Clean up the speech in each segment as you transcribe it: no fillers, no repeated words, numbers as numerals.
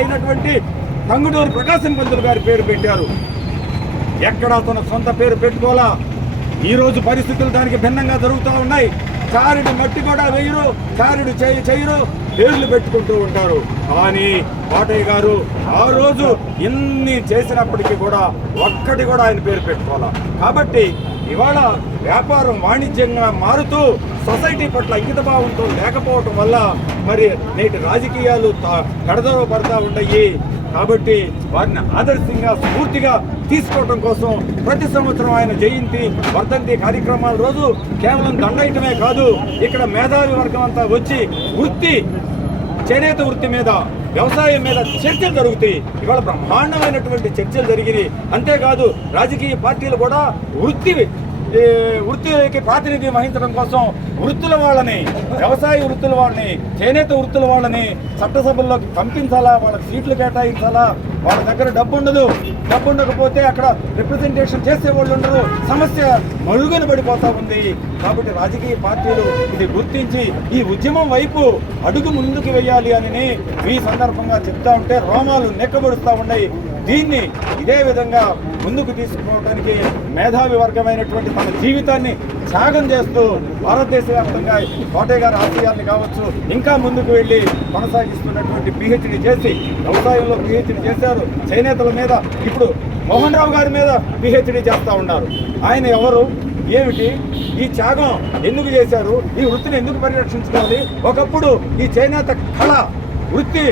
అయినటువంటి టంగుటూరి ప్రకాశం పంతులు గారి పేరు పెట్టారు. ఎక్కడా తన సొంత పేరు పెట్టుకోవాలా. ఈరోజు పరిస్థితులు దానికి భిన్నంగా జరుగుతూ ఉన్నాయి. చారుడు మట్టి కూడా వేయరు, చారుడు చేయరు, పేర్లు పెట్టుకుంటూ ఉంటారు. కానీ కోటయ్య గారు ఆ రోజు ఎన్ని చేసినప్పటికీ కూడా ఒక్కటి కూడా ఆయన పేరు పెట్టుకోవాలా. కాబట్టి ఇవాళ వ్యాపారం వాణిజ్యంగా మారుతూ సొసైటీ పట్ల అంకితభావంతో లేకపోవటం వల్ల మరి నేటి రాజకీయాలు కడదవ పడతా ఉంటాయి. కాబట్టి వారిని ఆదర్శంగా స్ఫూర్తిగా తీసుకోవటం కోసం ప్రతి సంవత్సరం ఆయన జయంతి వర్ధంతి కార్యక్రమాల రోజు కేవలం దండయటమే కాదు, ఇక్కడ మేధావి వర్గం అంతా వచ్చి చేనేత వృత్తి మీద, వ్యవసాయం మీద చర్చలు జరుగుతాయి. ఇవాళ బ్రహ్మాండమైనటువంటి చర్చలు జరిగినాయి. అంతేకాదు రాజకీయ పార్టీలు కూడా వృత్తికి ప్రాతినిధ్యం వహించడం కోసం వృత్తుల వాళ్ళని, వ్యవసాయ వృత్తుల వాళ్ళని, చేనేత వృత్తుల వాళ్ళని చట్టసభల్లోకి పంపించాలా, వాళ్ళకి సీట్లు కేటాయించాలా. వాళ్ళ దగ్గర డబ్బు ఉండకపోతే అక్కడ రిప్రజెంటేషన్ చేసేవాళ్ళు ఉండరు. సమస్య మరుగున పడిపోతూ ఉంది. కాబట్టి రాజకీయ పార్టీలు ఇది గుర్తించి ఈ ఉద్యమం వైపు అడుగు ముందుకు వేయాలి అని ఈ సందర్భంగా చెప్తా ఉంటే రోమాలు నెక్కబడుతూ ఉన్నాయి. దీన్ని ఇదే విధంగా ముందుకు తీసుకుపోవడానికి మేధావి వర్గమైనటువంటి తన జీవితాన్ని త్యాగం చేస్తూ భారతదేశ వ్యాప్తంగా కోటయ్య గారి ఆశయాన్ని కావచ్చు ఇంకా ముందుకు వెళ్ళి కొనసాగిస్తున్నటువంటి పిహెచ్డి చేసి, వ్యవసాయంలో పిహెచ్డి చేశారు, చేనేతల మీద ఇప్పుడు మోహన్ రావు గారి మీద పిహెచ్డి చేస్తూ ఉన్నారు. ఆయన ఎవరు, ఏమిటి, ఈ త్యాగం ఎందుకు చేశారు, ఈ వృత్తిని ఎందుకు పరిరక్షించుకోవాలి, ఒకప్పుడు ఈ చేనేత కళ వృత్తి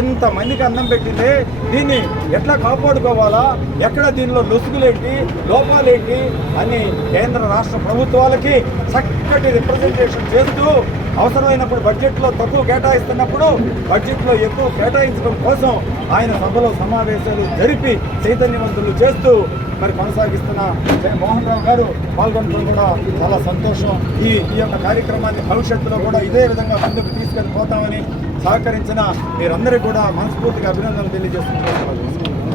ఇంతమందికి అన్నం పెట్టిందే, దీన్ని ఎట్లా కాపాడుకోవాలా, ఎక్కడ దీనిలో లొసుగులేంటి, లోపాలేంటి అని కేంద్ర రాష్ట్ర ప్రభుత్వాలకి చక్కటి రిప్రజెంటేషన్ చేస్తూ అవసరమైనప్పుడు బడ్జెట్లో తక్కువ కేటాయిస్తున్నప్పుడు బడ్జెట్లో ఎక్కువ కేటాయించడం కోసం ఆయన సభలో సమావేశాలు జరిపి చైతన్యవంతులు చేస్తూ మరి కొనసాగిస్తున్న మోహన్ రావు గారు పాల్గొనడం కూడా చాలా సంతోషం. ఈ యొక్క కార్యక్రమాన్ని భవిష్యత్తులో కూడా ఇదే విధంగా ముందుకు తీసుకెళ్ళి పోతామని సహకరించిన మీరందరికీ కూడా మనస్ఫూర్తిగా అభినందనలు తెలియజేస్తున్నాను.